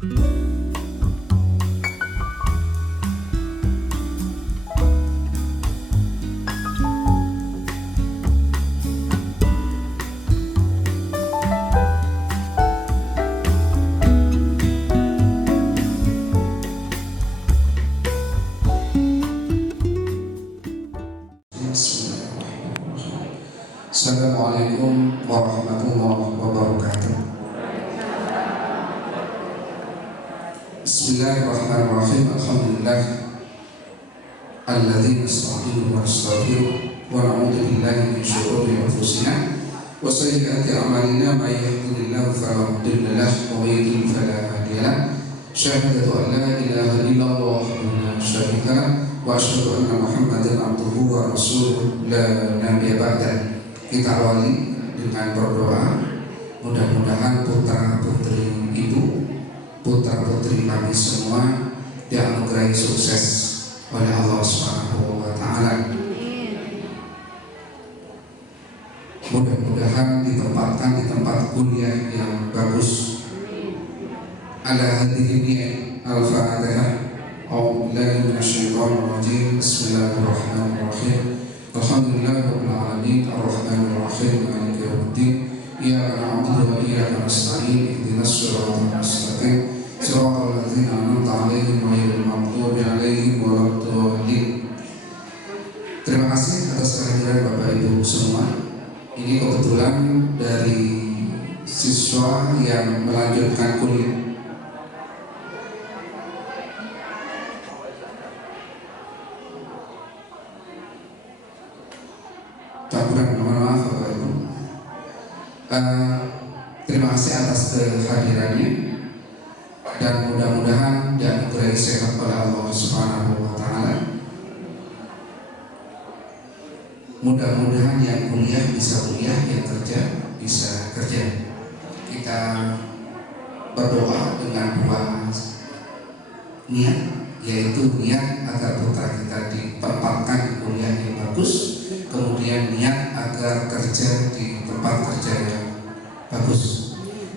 Assalamualaikum warahmatullahi wabarakatuh. Bismillahirrahmanirrahim. Alhamdulillah alladzi nasta'inu wa nastaghfiruh wa na'udzu billahi min shururi anfusina wa sayyiati a'malina may yahdihillahu fala mudilla lahu wa may yudlil fala hadiya lahu. Syahadatu an la ilaha illallah wahdahu la syarika lahu wa asyhadu anna Muhammadan abduhu wa rasuluh la nabiyya ba'dahu. Kita awali dengan berdoa, mudah-mudahan putra putri ibu, putra putri kami semua dianugerahi sukses oleh Allah Subhanahu wa Ta'ala. Mudah-mudahan ditempatkan di tempat kuliah yang bagus. Ala hadhihi al-Fatihah. A'udzu billahi minasyaitonir rajim. Bismillahirrahmanirrahim. Alhamdulillahirabbil alamin arrahmanir rahim maliki yaumiddin iyyaka na'budu wa iyyaka nasta'in ihdinas siratal mustaqim siratal ladzina an'amta 'alaihim ghairil maghdubi 'alaihim waladdallin. Terima kasih atas kehadiran Bapak Ibu semua. Ini kebetulan dari siswa yang melanjutkan kuliah. Terima kasih atas kehadirannya dan mudah-mudahan dianugerahi sehat oleh Allah Subhanahu wa Ta'ala. Mudah-mudahan yang kuliah bisa kuliah, yang kerja bisa kerja. Kita berdoa dengan dua niat, yaitu niat agar putra kita ditempatkan di kuliah yang bagus, kemudian niat agar kerja di tempat kerja yang bagus.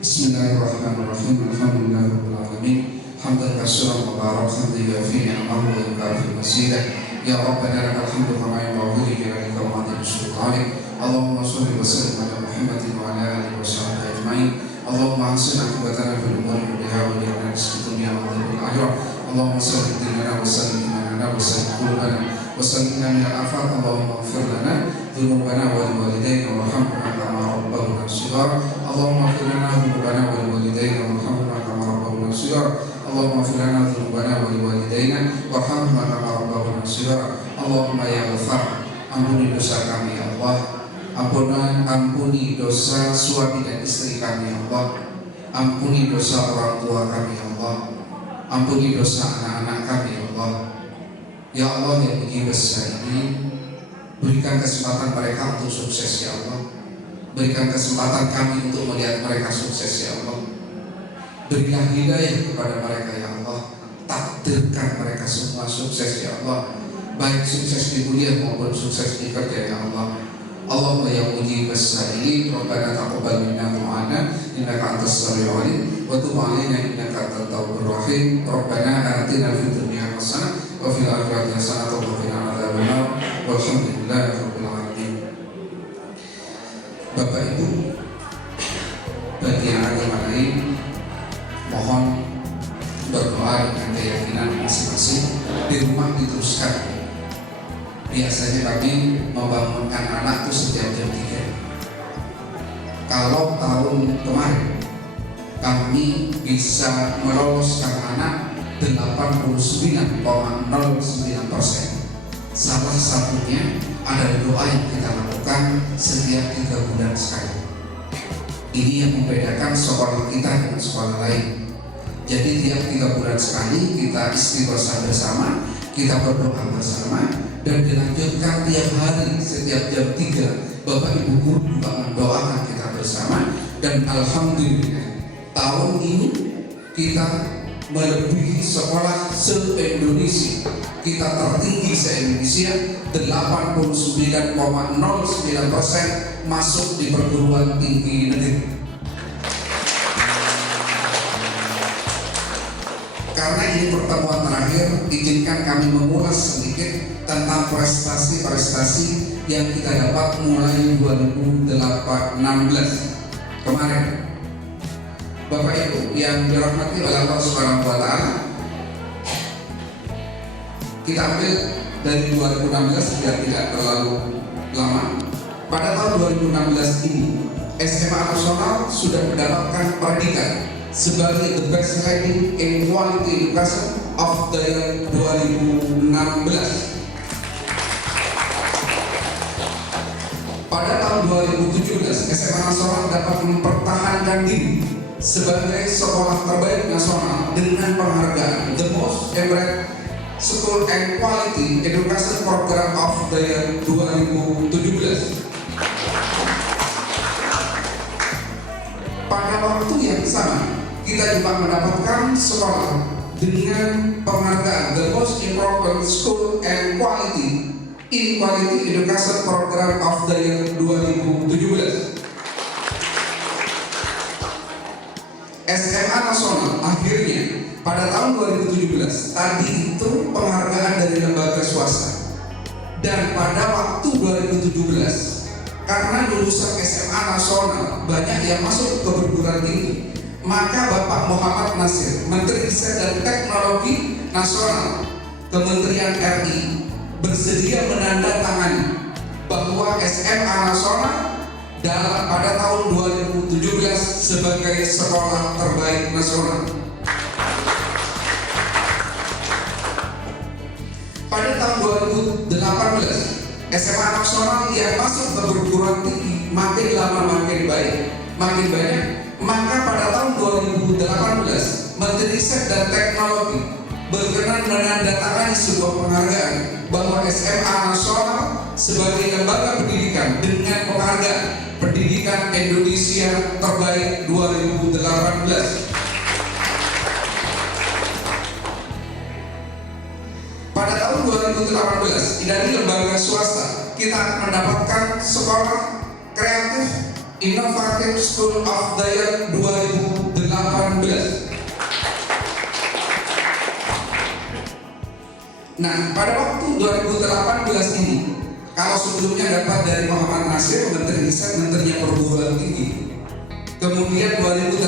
Bismillahirrahmanirrahim. Alhamdulillahirabbil alamin. Hamdan katsiran wa barakan fi ni'amahu wa yukafi masidah. Ya Rabbana lakal hamdu kama yanbaghi li jalali wa sultanik. Allahumma shalli wa sallim ala Muhammadin wa ala alihi wa sahbihi ajmain. Allahumma ahsin aqibatana fil umuri kulliha wa ajirna fid dunya wa fil akhirah. Allahumma salli dinana wa sallim imanana wa sallim qulubana wa sallimna min al-afat. Allahumma ighfir lana dhunubana wa liwalidayna warhamna kama rabbawna shighara. Allahumma ighfir lana dhunubana wa liwalidayna warhamna kama rabbawna shighara. Allahumma ighfir lana dhunubana wa liwalidayna warhamna kama rabbawna shighara. Allahumma ya Ghaffar, ampuni dosa kami ya Allah. Ampuni dosa suami dan istri kami ya Allah. Ampuni dosa orang tua kami ya Allah. Ampuni dosa anak-anak kami ya Allah. Ya Allah yang begini besar ini, berikan kesempatan mereka untuk sukses ya Allah. Berikan kesempatan kami untuk melihat mereka sukses ya Allah. Berilah hidayah kepada mereka ya Allah. Takdirkan mereka semua sukses ya Allah, baik sukses di kuliah maupun sukses di kerja ya Allah. Allahumma ya mujib as-sa'ilin, Rabbana taqabbal minna du'ana innaka antas sami'ul 'alim wa tub 'alaina innaka antat tawwabur rahim. Rabbana atina fid dunya hasanah wa fil akhirati hasanah wa qina adzabannar. Walhamdulillahirabbil alamin. Bapak Ibu, bagi yang agama lain mohon berdoa dengan keyakinan masing-masing. Di rumah diteruskan. Biasanya kami membangunkan anak itu setiap jam 3. Kalau tahun kemarin kami bisa meloloskan anak 89,09%. Salah satunya adalah doa yang kita lakukan setiap 3 bulan sekali. Ini yang membedakan sekolah kita dengan sekolah lain. Jadi tiap 3 bulan sekali kita istighosa bersama, kita berdoa bersama, dan dilanjutkan tiap hari setiap jam 3 Bapak Ibu guru juga mendoakan kita bersama. Dan alhamdulillah tahun ini kita melebihi sekolah se-Indonesia. Kita tertinggi se-Indonesia, 89,09% masuk di perguruan tinggi negeri. Karena ini pertemuan terakhir, izinkan kami mengulas sedikit tentang prestasi-prestasi yang kita dapat mulai 2016 kemarin. Bapak Ibu yang dirahmati oleh Allah Subhanahu wa Ta'ala, kita ambil dari 2016 biar tidak terlalu lama. Pada tahun 2016 ini, SMA Nasional sudah mendapatkan predikat sebagai the best ranking in quality education of the year 2016. Pada tahun 2017, SMA Nasional dapat mempertahankan diri sebagai sekolah terbaik nasional dengan penghargaan the most emerging school and quality education program of the year 2017. Pada waktu yang sama, kita juga mendapatkan sekolah dengan penghargaan the most important school and quality in quality education program of the year 2017. SMA Nasional akhirnya pada tahun 2017 tadi itu penghargaan dari lembaga swasta, dan pada waktu 2017 karena lulusan SMA Nasional banyak yang masuk ke perguruan tinggi, maka Bapak Muhammad Nasir, Menteri Riset dan Teknologi Nasional Kementerian RI, bersedia menandatangani bahwa SMA Nasional pada tahun 2017 sebagai sekolah terbaik nasional. Pada tahun 2018, SMA Nasional yang masuk ke perguruan tinggi makin lama makin baik, makin banyak. Maka pada tahun 2018, Menteri Riset dan Teknologi berkenan menandatangani sebuah penghargaan bahwa SMA Nasional sebagai lembaga pendidikan dengan penghargaan Pendidikan Indonesia Terbaik 2018. Pada tahun 2018 dari lembaga swasta kita mendapatkan sekolah kreatif inovatif School of the Year 2018. Nah, pada waktu 2018 ini, kalau sebelumnya dapat dari Muhammad Nasir, Menteri Riset, Menterinya Perguruan Tinggi, kemudian 2018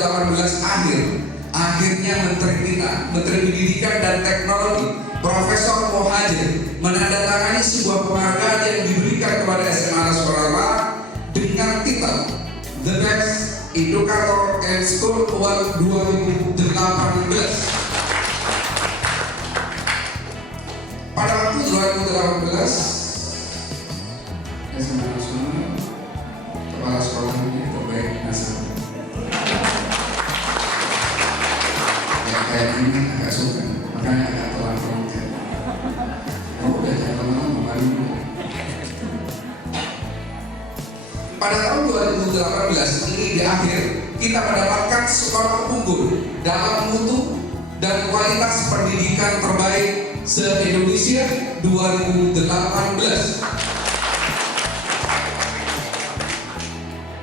akhirnya Menteri kita, Menteri Pendidikan dan Teknologi, Profesor Mohajir, menandatangani sebuah penghargaan yang diberikan kepada SMA Nasional dengan titel The Best Educator and School Award 2018. Pada waktu 2018, SMA Nasional kepala sekolahnya terbaik nasional. Ya kayak ini agak suka, makanya agak telan-telan. Udah jangan lama-lama mari. Pada tahun 2018 ini di akhir kita mendapatkan sekolah unggul dalam mutu dan kualitas pendidikan terbaik se-Indonesia 2018.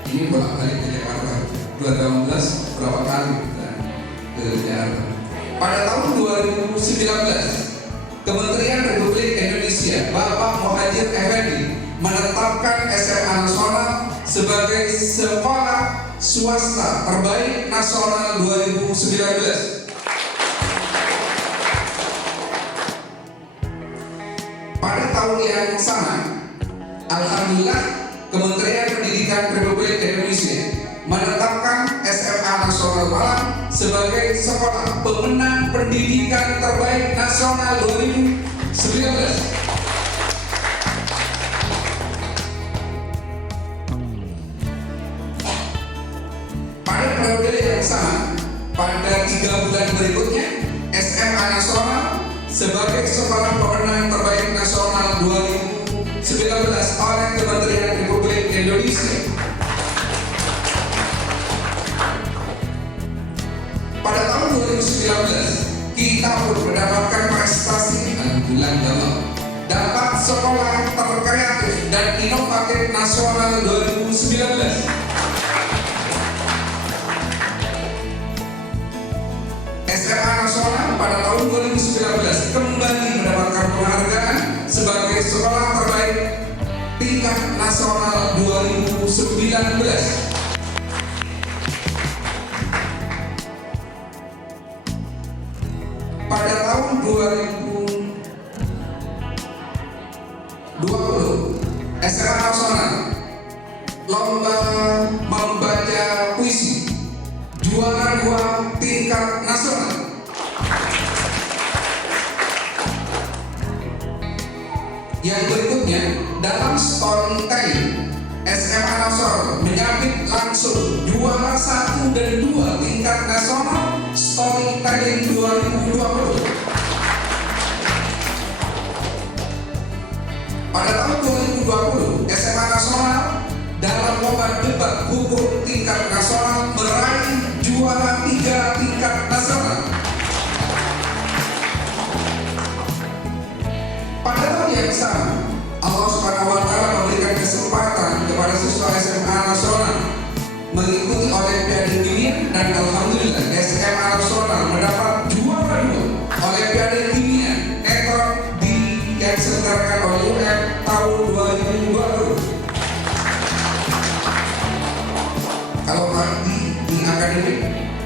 Ini bolak-balik ke Jakarta. 2018 berapa kali kita ke Jakarta. Pada tahun 2019 Kementerian Republik Indonesia Bapak Mohajir Effendi menetapkan SMA Nasional sebagai sekolah swasta terbaik nasional 2019. Pada tahun yang sama, alhamdulillah Kementerian Pendidikan Republik Indonesia menetapkan SMA Nasional Malang sebagai sekolah pemenang pendidikan terbaik nasional 2019. Pada periode yang sama, pada 3 bulan berikutnya, SMA Nasional sebagai sekolah pemenang terbaik nasional 2019 oleh Kementerian Republik Indonesia. Pada tahun 2019 kita pun mendapatkan prestasi, alhamdulillah dapat sekolah terkreatif dan inovatif nasional 2019. SMA Nasional pada tahun 2019 kembali mendapatkan penghargaan sebagai sekolah terbaik tingkat nasional 2019. Pada tahun 2020 SMA Nasional lomba membaca puisi juara 2 tingkat nasional. Yang berikutnya dalam storytelling SMA Nasional menyabet langsung juara 1 dan 2 tingkat nasional storytelling 2020. Pada tahun 2020 SMA Nasional dalam lomba debat hukum tingkat nasional meraih juara 3 tingkat nasional. Pada tahun yang sama, Allah Subhanahu wa Ta'ala memberikan kesempatan kepada siswa SMA Nasional mengikuti Olimpiade Dunia, dan alhamdulillah SMA Nasional mendapat juara 2 Olimpiade Dunia yang diselenggarakan oleh UM tahun 2020. Kalau di akademik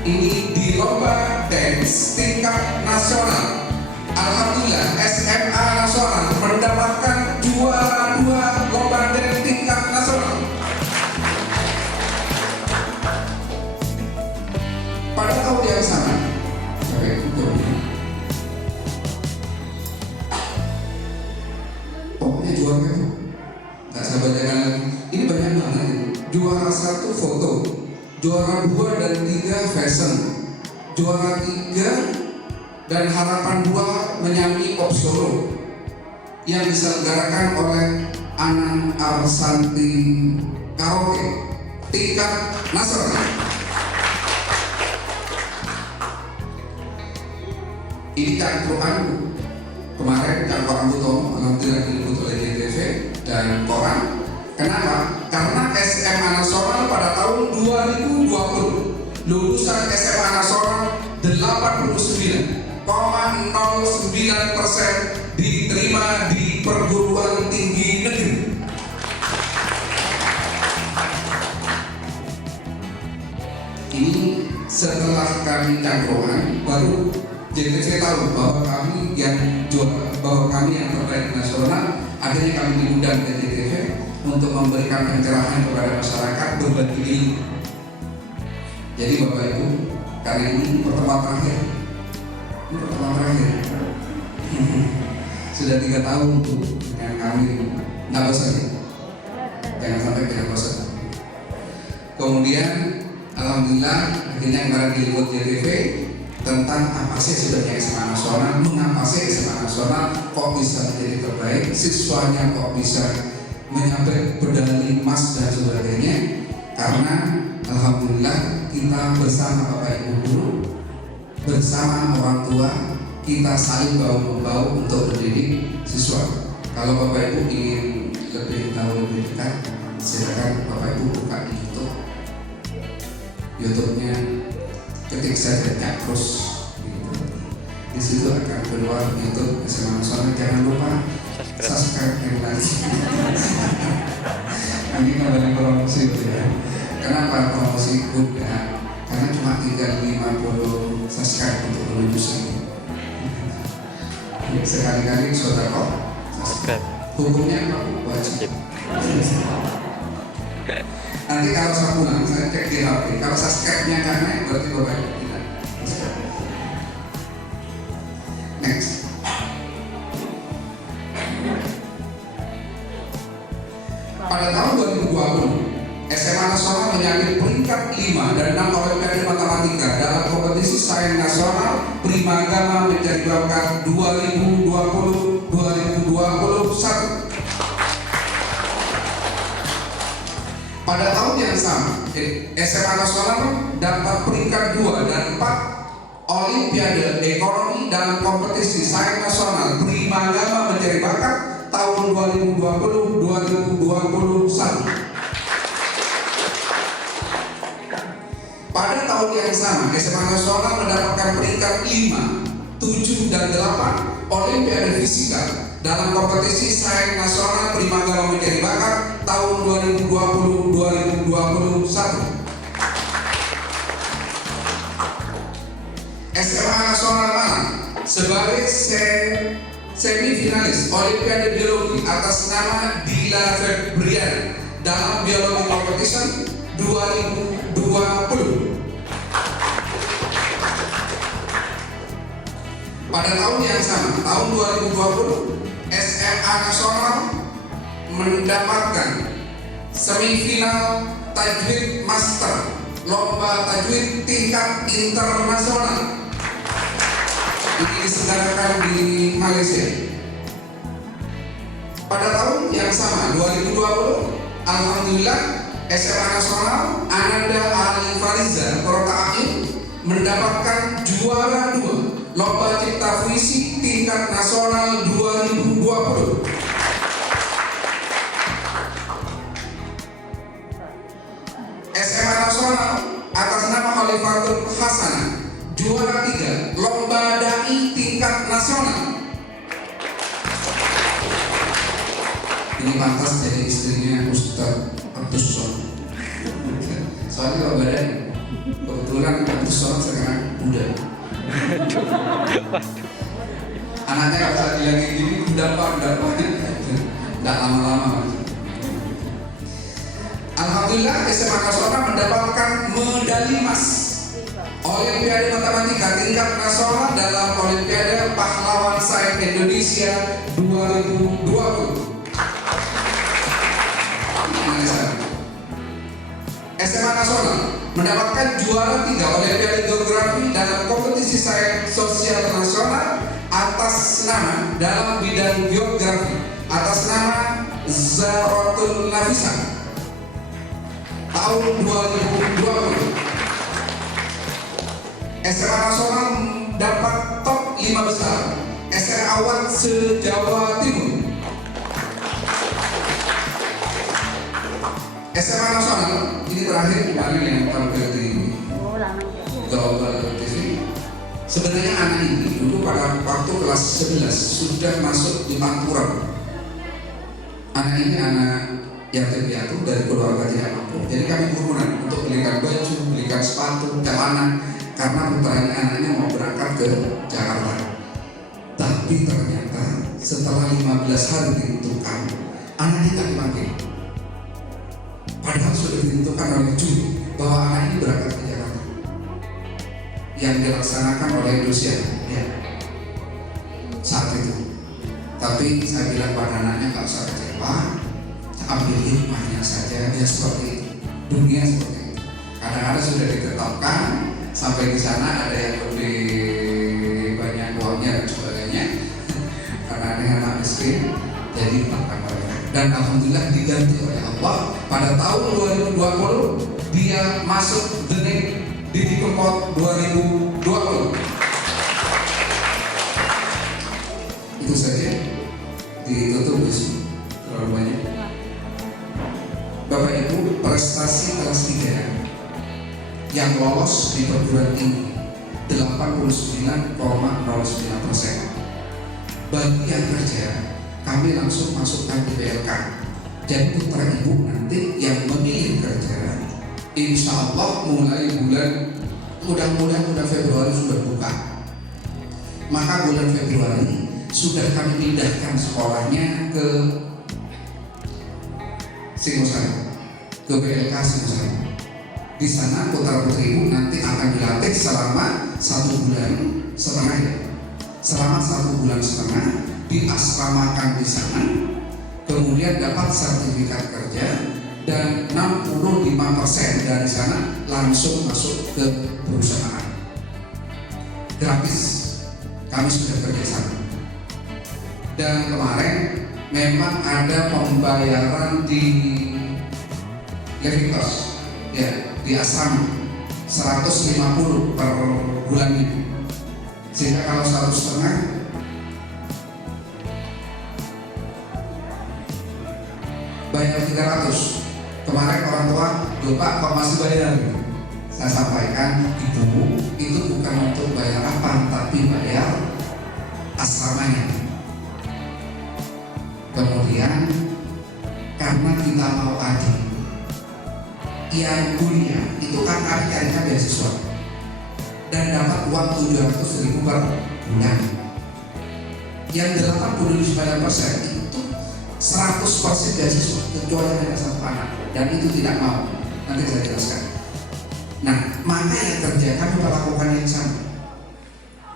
ini di lomba dance tingkat nasional, alhamdulillah SMA Nasional mendapatkan juara 2 lomba dance tingkat nasional. Pada tahun yang sama, pokoknya juara itu nggak sabar dengan ini banyak banget. Juara 1 foto, juara 2 dan 3 fashion, juara 3 dan harapan 2 menyanyi pop solo yang diselenggarakan oleh Anang Arsanti Karaoke tingkat nasional. Ini cangkruan kemarin cangkruan Butomo alhamdulillah diliput oleh JTV dan koran. Kenapa? Karena SMA Nasional pada tahun 2020 lulusan SMA Nasional 89,09% diterima di perguruan tinggi negeri. Ini setelah kami cangkruan baru JTV tahu bahwa kami yang juara, bahwa kami yang terbaik nasional. Akhirnya kami diundang ke JTV untuk memberikan pencerahan kepada masyarakat berbagi ilmu. Jadi Bapak Ibu, kali ini pertemuan terakhir. Ini pertemuan terakhir. Sudah 3 tahun dengan kami, nggak bosan ya? Jangan sampai tidak bosan. Kemudian alhamdulillah akhirnya kemarin diliput JTV tentang apa sih sebenarnya SMA Nasional, mengapa sih SMA Nasional kok bisa menjadi terbaik, siswanya kok bisa menyabet medali emas dan sebagainya. Karena alhamdulillah kita bersama Bapak Ibu guru, bersama orang tua, kita saling bahu-membahu untuk mendidik siswa. Kalau Bapak Ibu ingin lebih tahu lebih dekat, silakan Bapak Ibu buka di YouTube-nya, ketik saja Cakrus gitu. Di situ akan keluar YouTube SMA Nasional. Jangan lupa subscribe yang lagi. Ini kembali promosi ya. Kenapa promosi juga? Karena cuma tinggal 50 subscribe untuk menuju sini. Sekali-kali saudara subscribe. Hukumnya apa? Wajib. Nanti kalau saya pulang, saya cek di HP. Kalau subscribe-nya nggak naik, berarti Bapak Ibu tidak. Next. Pada tahun 2020, SMA Nasional menyabet peringkat 5 dan 6 Olimpiade Matematika dalam kompetisi sains nasional Primagama mencari bakat 2020-2021. Pada tahun yang sama, SMA Nasional dapat peringkat 2 dan 4 Olimpiade Ekonomi dalam kompetisi sains nasional Primagama mencari bakat tahun 2020-2021. Pada tahun yang sama, SMA Nasional mendapatkan peringkat 5, 7, dan 8 Olimpiade Fisika dalam kompetisi sains nasional Primagama Mencari Bakat tahun 2020-2021. SMA Nasional Malang sebagai semifinalis Olimpiade Biologi atas nama Dila Febrian dalam Biologi Competition 2020. Pada tahun yang sama, tahun 2020, SMA Nasional mendapatkan semifinal Tajwid Master Lomba Tajwid tingkat internasional. Ini diselenggarakan di Malaysia. Pada tahun yang sama, 2020, alhamdulillah SMA Nasional Ananda Ali Fariza Kota Ain mendapatkan juara 2 Lomba Cipta Puisi tingkat nasional 2020. SMA Nasional atas nama Khalifatul Hasan juara 3 Lomba Dai tingkat nasional. Ini pantas jadi istrinya Ustaz Abdus Somad. Soalnya Lomba Dai kebetulan Abdus Somad sekarang muda. Anaknya kalau saya bilang gini dapat nggak lama-lama. Alhamdulillah SMA Nasional mendapatkan medali emas Olimpiade Matematika tingkat nasional dalam Olimpiade Pahlawan Sains Indonesia 2020. SMA Nasional mendapatkan juara 3 Olimpiade Geografi dalam kompetisi sains sosial nasional atas nama dalam bidang geografi atas nama Zaratul Nafisa tahun 2020. SMA Nasional dapat top 5 besar SMA Award se-Jawa Timur. SMA Nasional ini terakhir kemarin yang tampil di Global TV. Sebenarnya anak ini dulu pada waktu kelas 11 sudah masuk di Pantura. Anak ini anak yatim piatu dari keluarga tidak mampu. Jadi kami urunan untuk belikan baju, belikan sepatu, celana karena putranya anaknya mau berangkat ke Jakarta. Tapi ternyata setelah 15 hari ditentukan, anaknya tak dipanggil. Padahal sudah ditentukan oleh juri bahwa anak ini berangkat ke Jakarta yang dilaksanakan oleh Indonesia ya, saat itu. Tapi saya bilang pada anaknya nggak usah kecewa, ambil hikmahnya saja. Ya seperti itu, dunia seperti itu. Kadang-kadang sudah ditetapkan sampai di sana ada yang lebih banyak uangnya dan sebagainya karena ada anak miskin jadi ditetapkan mereka. Dan alhamdulillah diganti oleh Allah pada tahun 2020 dia masuk di Dikempot 2020. Itu saja, ditutup guys, terlalu banyak. Bapak Ibu, prestasi kelas 3 yang lolos di perguruan tinggi 89,09%. Bagi yang kerja, kami langsung masukkan di PLK. Jadi putra ibu nanti yang memilih kerja, insya Allah mulai mudah-mudahan bulan Februari sudah buka. Maka bulan Februari sudah kami pindahkan sekolahnya ke Singosari, ke PLK Singosari. Di sana putra putri ibu nanti akan dilatih selama 1 bulan setengah ya. Selama 1 bulan setengah diasramakan di sana, kemudian dapat sertifikat kerja dan 65% dari sana langsung masuk ke perusahaan. Gratis, kami sudah kerjasama. Dan kemarin memang ada pembayaran di Levitos, ya, di asrama 150 per bulan ini. Sehingga kalau 1,5 bayar 300. Kemarin orang tua, Pak kok masih bayar? Saya sampaikan, Ibu, itu bukan untuk bayar apa, tapi bayar Kemudian karena kita mau adil, yang kuliah itu kan carinya beasiswa dan dapat uang 700.000 per bulan. Yang 89% itu 100% beasiswa kecuali hanya satu anak, dan itu tidak mau. Nanti saya jelaskan. Nah, maka yang kerja kami melakukan yang sama.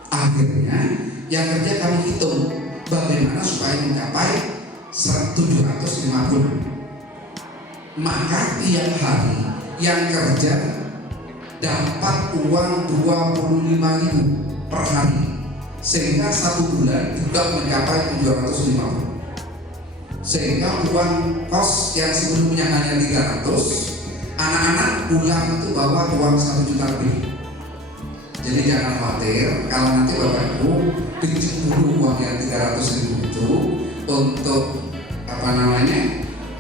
Akhirnya yang kerja kami hitung bagaimana supaya mencapai 750. Maka tiap hari yang kerja dapat uang 25.000 per hari, sehingga satu bulan juga mencapai 750. Sehingga uang kos yang sebelumnya hanya 300, anak-anak pulang itu bawa uang 1 juta lebih. Jadi jangan khawatir kalau nanti Bapak Ibu pinjam dulu uang yang 300.000 itu untuk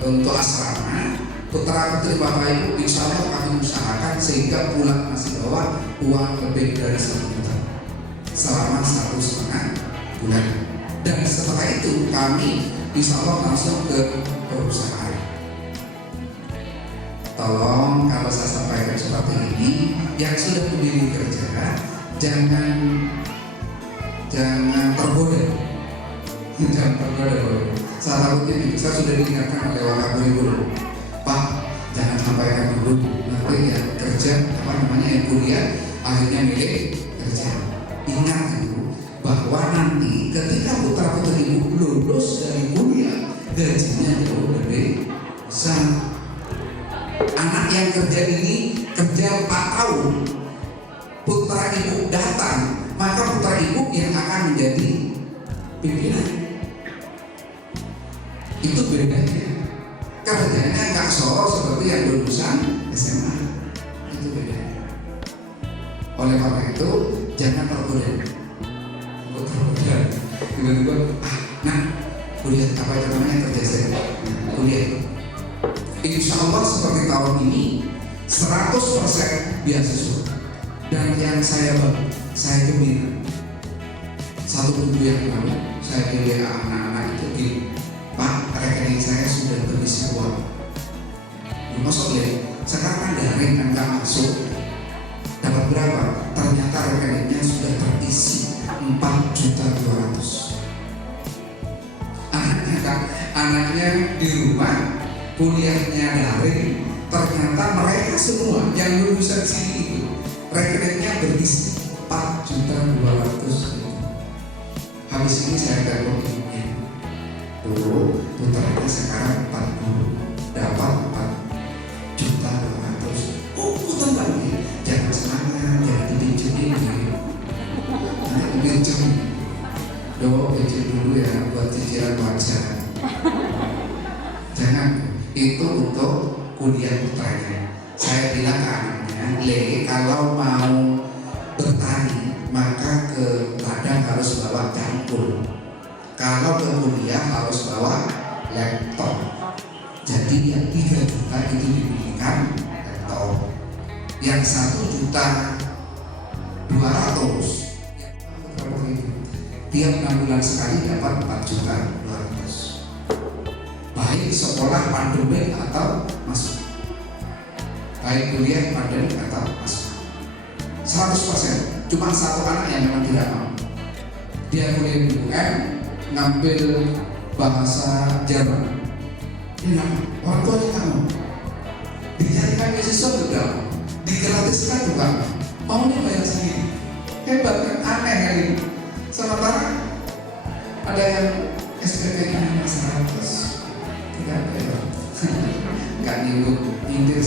untuk asrama. Putra putri Bapak Ibu insya Allah kami usahakan sehingga pulang masih bawa uang lebih dari 1 juta selama 1,5 bulan. Dan setelah itu kami insya Allah langsung ke perusahaan. Tolong kalau saya sampaikan seperti ini, yang sudah memilih kerja jangan tergoda. Jangan tergoda. Salah satu ini saya sudah diingatkan oleh wakil guru, Pak, jangan sampaikan dulu nanti yang kerja yang kuliah akhirnya milih kerja. Ingat dulu bahwa nanti ketika putra putri ibu lulus dari kuliah, gajinya jauh lebih besar. Anak yang kerja ini kerja 4 tahun, putra ibu datang, maka putra ibu yang akan menjadi pimpinan. Itu bedanya. Kerjanya nggak soro seperti yang lulusan SMA. Itu bedanya. Oleh karena itu jangan tergoda. Tiba-tiba, kuliah apa itu namanya, kerja saya kuliah. Insya Allah seperti tahun ini 100% beasiswa. Dan yang saya gembira, satu minggu yang lalu saya pilih anak-anak itu di Pak, rekening saya sudah berisi uang. Masuk ya, sekarang kan daring kan nggak masuk. Dapat berapa? Ternyata rekeningnya sudah terisi 4.200.000. Anaknya di rumah, kuliahnya daring, ternyata mereka semua yang lulusan sini itu rekeningnya berisi 4.200.000. Habis ini saya telepon ibunya, dulu putranya sekarang 40, dapat 4.200.000. Oh, putar lagi, jangan semangat, jangan dipinjemin. Pinjam, pinjam dulu ya buat cicilan wajar. Jangan, itu untuk kuliah putranya. Saya bilang ke anaknya, kalau mau bertani maka ke ladang harus bawa cangkul. Kalau ke kuliah harus bawa laptop. Jadi yang 3 juta itu dibelikan laptop. Yang 1.200.000 tiap 6 bulan sekali dapat 4.200.000. Baik sekolah pandemik atau masuk, baik kuliah pandemik atau masuk, 100%. Cuma satu anak yang memang tidak mau. Dia kuliah di UN, ngambil bahasa Jerman. Dia nggak mau, orang tuanya nggak mau. Dicarikan beasiswa juga, digratiskan juga, maunya bayar sendiri. Hebat kan, aneh kan ini. Sementara ada yang SPP-nya hanya 100, tidak bayar, nggak nyindir.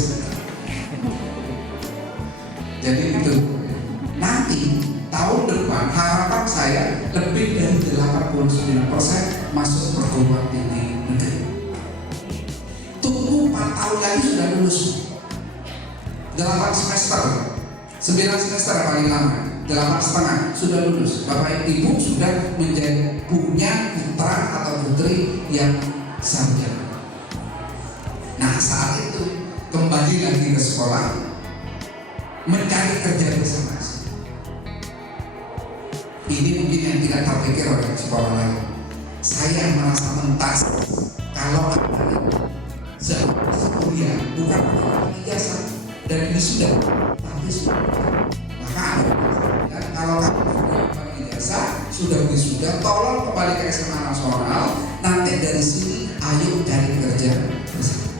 Jadi itu. Nanti tahun depan harapan saya lebih dari 89% masuk perguruan tinggi negeri. Tunggu 4 tahun lagi sudah lulus. 8 semester, 9 semester paling lama, 8,5 sudah lulus. Bapak Ibu sudah punya putra atau putri yang sarjana. Nah, saat itu kembali lagi ke sekolah, mencari kerja bersama. Ini mungkin yang tidak terpikir oleh sekolah lain. saya merasa mentas kalau sehabis kuliah bukan masalah ijazah dan wisuda, tapi sudah. Maka kalau kamu sudah dapat ijazah, sudah wisuda, tolong kembali ke SMA nasional. Nanti dari sini ayo cari kerja bersama.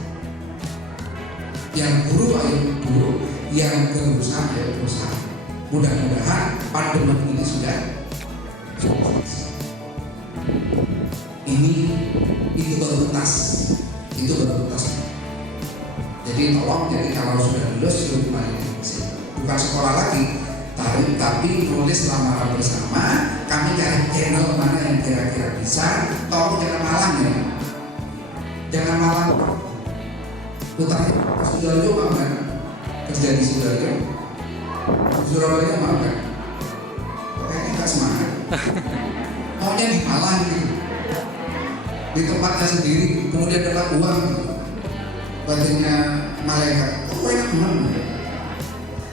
Yang guru ayo guru, yang berusaha ayo berusaha. Mudah-mudahan pandemi ini sudah selesai. Itu baru tuntas, itu baru tuntas. Jadi tolong, jadi kalau sudah lulus itu kembali ke sini. Bukan sekolah lagi, tapi nulis lamaran bersama. Kami cari channel mana yang kira-kira bisa. Tolong jangan malang ya, jangan malang. Putarnya Sidoarjo mau kan kerja di Sidoarjo, Surabaya mau kan? Kayaknya nggak semangat. Maunya di Malang gitu, di tempatnya sendiri, kemudian dapat uang gitu. Batinnya malaikat, oh enak banget.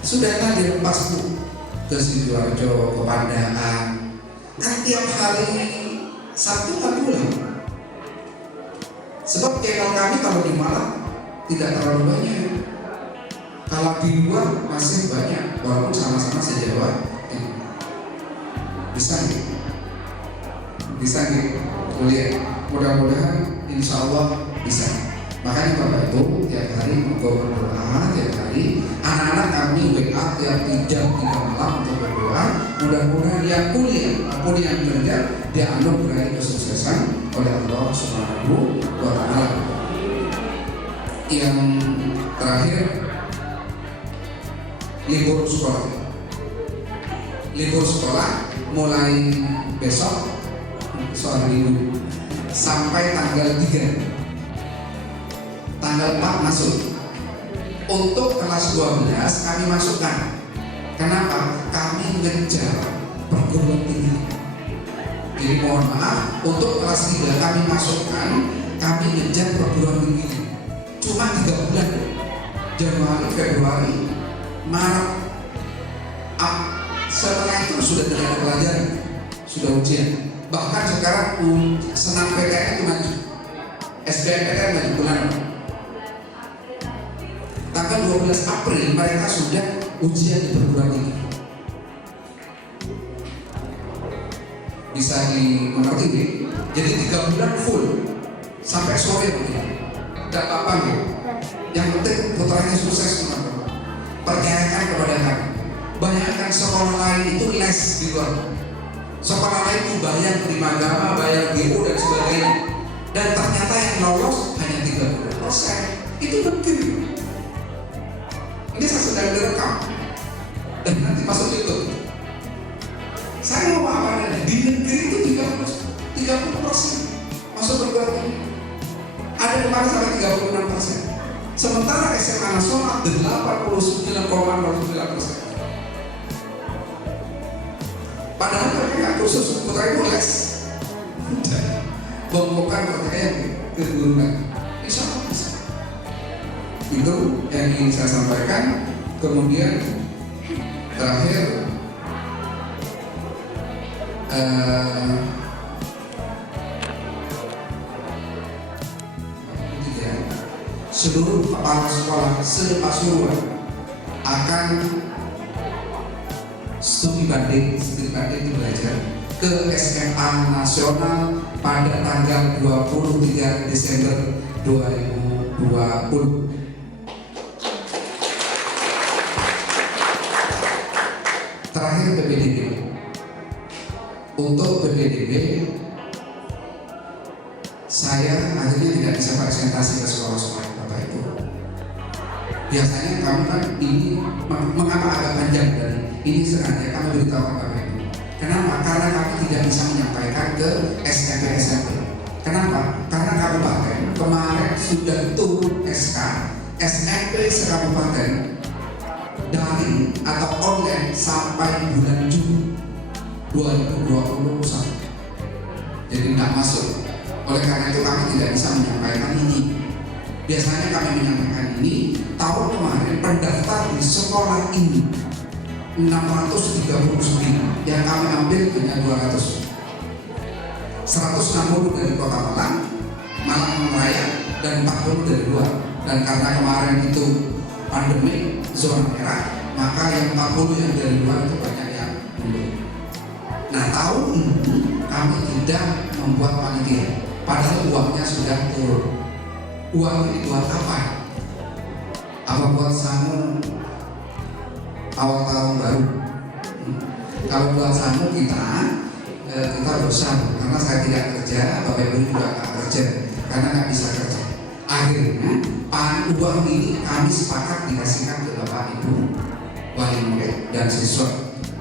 Sudahlah dilepas ke Sidoarjo, ke Pandaan. Kan tiap hari Sabtu kan pulang. Sebab channel kami kalau di Malang tidak terlalu banyak. Kalau di luar masih banyak, walaupun sama-sama sejawa. Bisa nih, bisa nih kuliah. Mudah-mudahan insya Allah bisa. Makanya Bapak Ibu tiap hari berdoa, tiap hari anak-anak kami WA tiap 3 malam untuk berdoa. Mudah-mudahan yang kuliah maupun yang kerja dianugerahi kesuksesan oleh Allah Subhanahu wa Ta'ala. Yang terakhir, libur sekolah. Libur sekolah mulai besok soal minggu sampai tanggal 3. Tanggal 4 masuk. Untuk kelas 12 kami masukkan. Kenapa? Kami ngejar perguruan tinggi. Jadi mohon maaf, untuk kelas 3 kami masukkan, kami ngejar perguruan tinggi. Cuma 3 bulan, Januari, Februari, Maret, setelah itu sudah tidak ada pelajaran, sudah ujian. Bahkan sekarang senam PTN itu maju, SBMPTN maju bulan. Tanggal 12 April mereka sudah ujian di perguruan tinggi. Bisa dimengerti nih? Jadi 3 bulan full sampai sore begini. Tidak apa-apa gitu. Yang penting putranya sukses teman-teman. Percayakan kepada kami. Banyakkan sekolah lain itu les di luar. Sekolah lain itu bayar prima agama, bayar GU dan sebagainya. Dan ternyata yang lolos hanya 30%. Itu negeri. Ini saya sedang direkam dan nanti masuk YouTube. Saya mau apa di negeri itu 30% masuk perguruan tinggi. Ada kemarin sampai 36%. Sementara SMA nasional 89,09%. Padahal mereka nggak kursus, putra ibu les. Bukan percaya ke guruan. Insya Allah bisa. Itu yang ingin saya sampaikan. Kemudian terakhir, seluruh kepala sekolah se-Pasuruan akan studi banding itu belajar ke SMA Nasional pada tanggal 23 Desember 2020. Terakhir PPDB. Untuk PPDB saya akhirnya tidak bisa presentasi ke sekolah-sekolah Bapak Ibu. Biasanya kami kan ini mengapa agak panjang dan ini sengaja kami beritahu ke Bapak Ibu. Kenapa? Karena kami tidak bisa menyampaikan ke SMP. Kenapa? Karena kabupaten kemarin sudah turun SK SMP sekabupaten daring atau online sampai bulan Juni 2021. Jadi tidak masuk. Oleh karena itu kami tidak bisa menyampaikan ini. Biasanya kami menyampaikan ini. Tahun kemarin pendaftar di sekolah ini 639, yang kami ambil hanya 200. 160 dari kota Malang, Malang Raya, dan 40 dari luar. Dan karena kemarin itu pandemi zona merah, maka yang 40 yang dari luar itu banyak yang mundur. Nah, tahun ini kami tidak membuat panitia, padahal uangnya sudah turun. Uang ini buat apa? Apa buat sangu awal tahun baru? Kalau buat sangu kita dosa, karena saya tidak kerja, Bapak Ibu juga nggak kerja, karena nggak bisa kerja. Akhirnya uang ini kami sepakat dikasihkan ke Bapak Ibu wali murid dan siswa.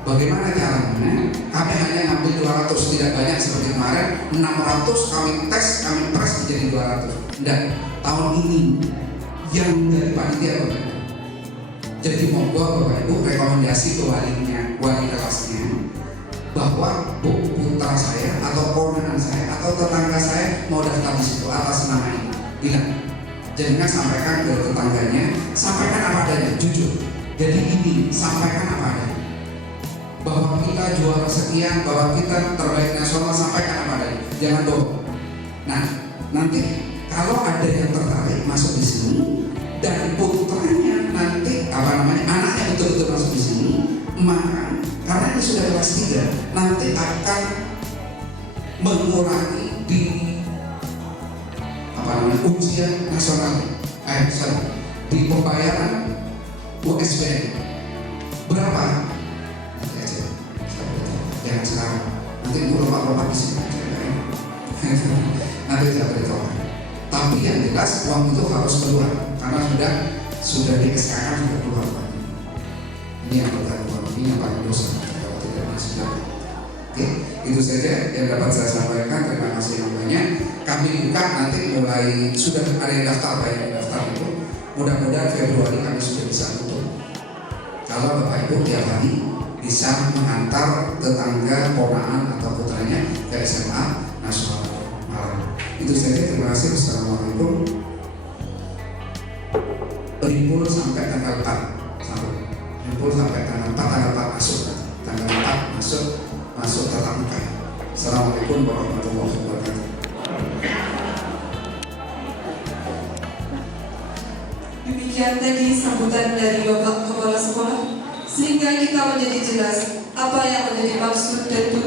Bagaimana caranya? Kami hanya ngambil 200, tidak banyak seperti kemarin 600 kami tes, kami press menjadi 200. Dan tahun ini yang dari panitia Bapak Ibu. Jadi monggo Bapak Ibu rekomendasi ke wali kelasnya, bahwa putra saya atau ponakan saya atau tetangga saya mau daftar di situ atas nama ini. Bilang, jangan sampaikan ke tetangganya, sampaikan apa adanya, jujur. Jadi ini sampaikan apa adanya. Bahwa kita juara sekian, bahwa kita terbaik nasional, sampaikan apa adanya. Jangan bohong. Nah, nanti kalau ada yang tertarik masuk di sini dan putranya nanti anaknya betul-betul masuk di sini, maka karena ini sudah kelas 3, nanti akan mengurangi di ujian nasional, di pembayaran USBN. Berapa? Nanti aja, jangan sekarang. Nanti lompat di sini. Nanti saya beritahu. Tapi yang jelas uang itu harus keluar, karena sudah di SK-kan sudah keluar. Ini yang pertama, ini yang paling dosa. Oke, itu saja yang dapat saya sampaikan. Terima kasih yang banyak. Kami buka nanti mulai, sudah ada yang daftar, banyak yang daftar itu. Mudah-mudahan Februari kami sudah bisa tutup. Kalau Bapak Ibu tiap hari bisa mengantar tetangga, ponakan atau putranya ke SMA Nasional Malang. Itu saja. Terima kasih. Assalamualaikum. Limpul sampai tanggal 4. Limpul sampai tanggal 4, tanggal 4 masuk. Tanggal 4 masuk tatap muka. Assalamualaikum warahmatullahi wabarakatuh. Demikian tadi sambutan dari Bapak Kepala Sekolah, sehingga kita menjadi jelas apa yang menjadi maksud dan